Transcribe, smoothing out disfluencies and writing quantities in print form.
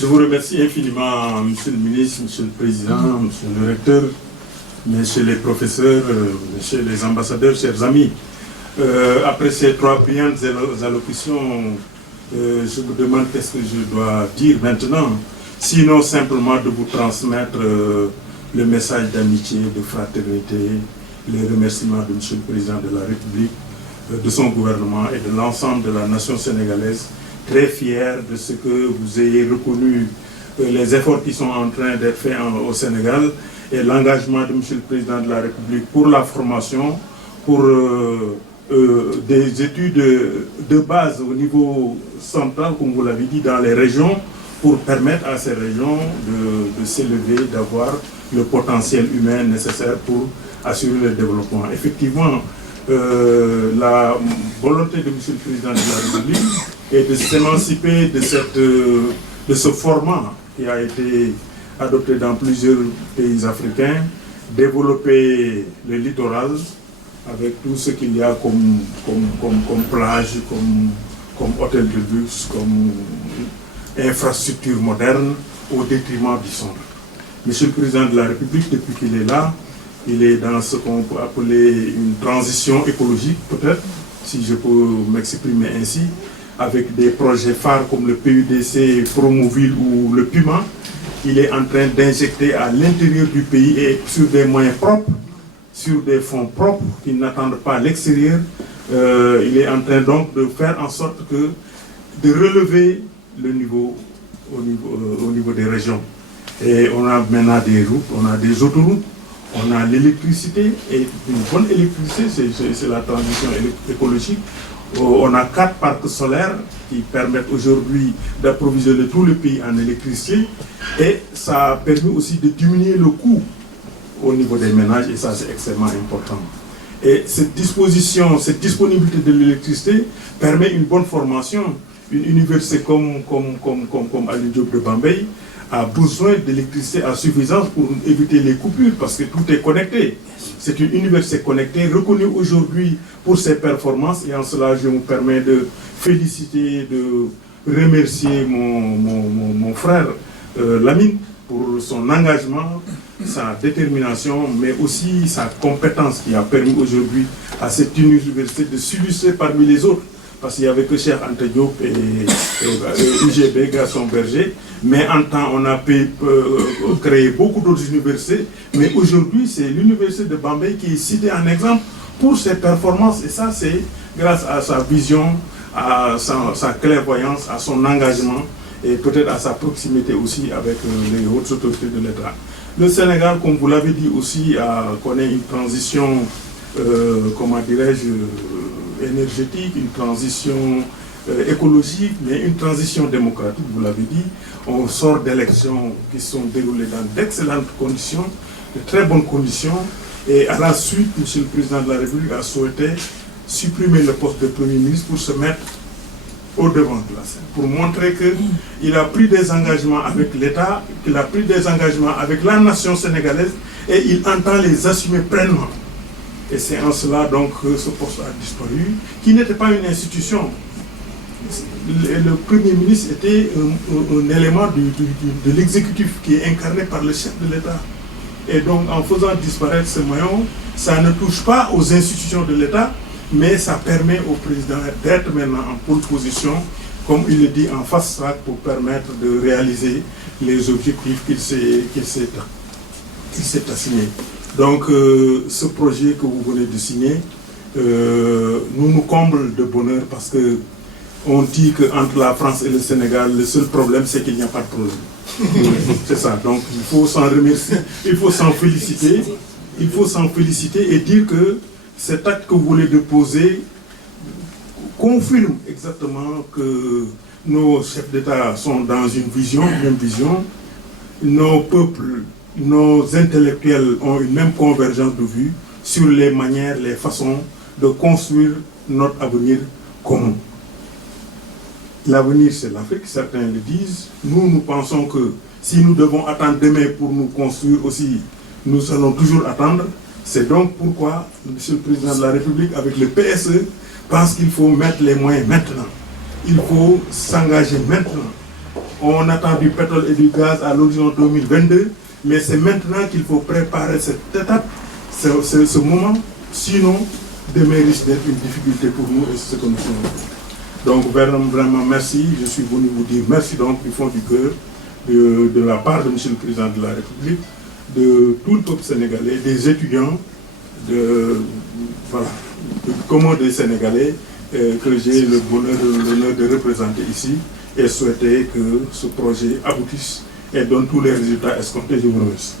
Je vous remercie infiniment, Monsieur le ministre, Monsieur le Président, Monsieur le Recteur, Messieurs les professeurs, Messieurs les ambassadeurs, chers amis. Après ces 3 brillantes allocutions, je vous demande qu'est-ce que je dois dire maintenant, sinon simplement de vous transmettre le message d'amitié, de fraternité, les remerciements de Monsieur le Président de la République, de son gouvernement et de l'ensemble de la nation sénégalaise, très fier de ce que vous ayez reconnu les efforts qui sont en train d'être faits au Sénégal et l'engagement de Monsieur le Président de la République pour la formation, pour des études de base au niveau central, comme vous l'avez dit, dans les régions, pour permettre à ces régions de s'élever, d'avoir le potentiel humain nécessaire pour assurer le développement. Effectivement, la volonté de Monsieur le Président de la République est de s'émanciper de ce format qui a été adopté dans plusieurs pays africains, développer le littoral avec tout ce qu'il y a comme plage, comme hôtel de luxe, comme infrastructure moderne, au détriment du centre. Monsieur le Président de la République, depuis qu'il est là, il est dans ce qu'on peut appeler une transition écologique, peut-être, si je peux m'exprimer ainsi, avec des projets phares comme le PUDC, Promoville ou le PUMA. Il est en train d'injecter à l'intérieur du pays et sur des moyens propres, sur des fonds propres qui n'attendent pas l'extérieur. Il est en train donc de faire en sorte de relever le niveau au niveau des régions. Et on a maintenant des routes, on a des autoroutes, on a l'électricité, et une bonne électricité, c'est la transition écologique. On a 4 parcs solaires qui permettent aujourd'hui d'approvisionner tout le pays en électricité, et ça a permis aussi de diminuer le coût au niveau des ménages, et ça c'est extrêmement important. Et cette disponibilité de l'électricité permet une bonne formation. Une université comme Alioune Diop de Bambey a besoin d'électricité à suffisance pour éviter les coupures, parce que tout est connecté. C'est une université connectée, reconnue aujourd'hui pour ses performances, et en cela je me permets de féliciter, de remercier mon frère Lamine pour son engagement, sa détermination, mais aussi sa compétence qui a permis aujourd'hui à cette université de s'illustrer parmi les autres. Parce qu'il n'y avait que Cheikh Anta Diop et UGB, Gaston Berger, mais en temps on a créé beaucoup d'autres universités, mais aujourd'hui c'est l'université de Bambey qui est citée en exemple pour ses performances, et ça c'est grâce à sa vision, à sa clairvoyance, à son engagement, et peut-être à sa proximité aussi avec les hautes autorités de l'État. Le Sénégal, comme vous l'avez dit aussi, connaît une transition, comment dirais-je, énergétique, une transition écologique, mais une transition démocratique, vous l'avez dit. On sort d'élections qui sont déroulées dans d'excellentes conditions, de très bonnes conditions, et à la suite, M. le Président de la République a souhaité supprimer le poste de Premier ministre pour se mettre au devant de la scène, pour montrer qu'il a pris des engagements avec l'État, qu'il a pris des engagements avec la nation sénégalaise, et il entend les assumer pleinement. Et c'est en cela donc que ce poste a disparu, qui n'était pas une institution. Le Premier ministre était un élément de l'exécutif qui est incarné par le chef de l'État. Et donc en faisant disparaître ce maillon, ça ne touche pas aux institutions de l'État, mais ça permet au président d'être maintenant en pole position, comme il le dit, en fast track, pour permettre de réaliser les objectifs qu'il s'est assigné. Donc ce projet que vous venez de signer nous comble de bonheur, parce que on dit qu'entre la France et le Sénégal, le seul problème c'est qu'il n'y a pas de problème. C'est ça, donc il faut s'en remercier, il faut s'en féliciter, et dire que cet acte que vous voulez déposer confirme exactement que nos chefs d'État sont dans une même vision, nos peuples, nos intellectuels ont une même convergence de vue sur les manières, les façons de construire notre avenir commun. L'avenir c'est l'Afrique, certains le disent. Nous pensons que si nous devons attendre demain pour nous construire aussi, nous allons toujours attendre. C'est donc pourquoi M. le Président de la République, avec le PSE, pense qu'il faut mettre les moyens maintenant. Il faut s'engager maintenant. On attend du pétrole et du gaz à l'horizon 2022, mais c'est maintenant qu'il faut préparer cette étape, ce moment, sinon demain risque d'être une difficulté pour nous et c'est ce que nous faisons. Donc vraiment merci, je suis venu vous dire merci donc du fond du cœur, de la part de M. le Président de la République, de tout le peuple sénégalais, des étudiants, du commun des Sénégalais que j'ai le bonheur et l'honneur de représenter ici et souhaiter que ce projet aboutisse et donne tous les résultats escomptés. Je vous remercie.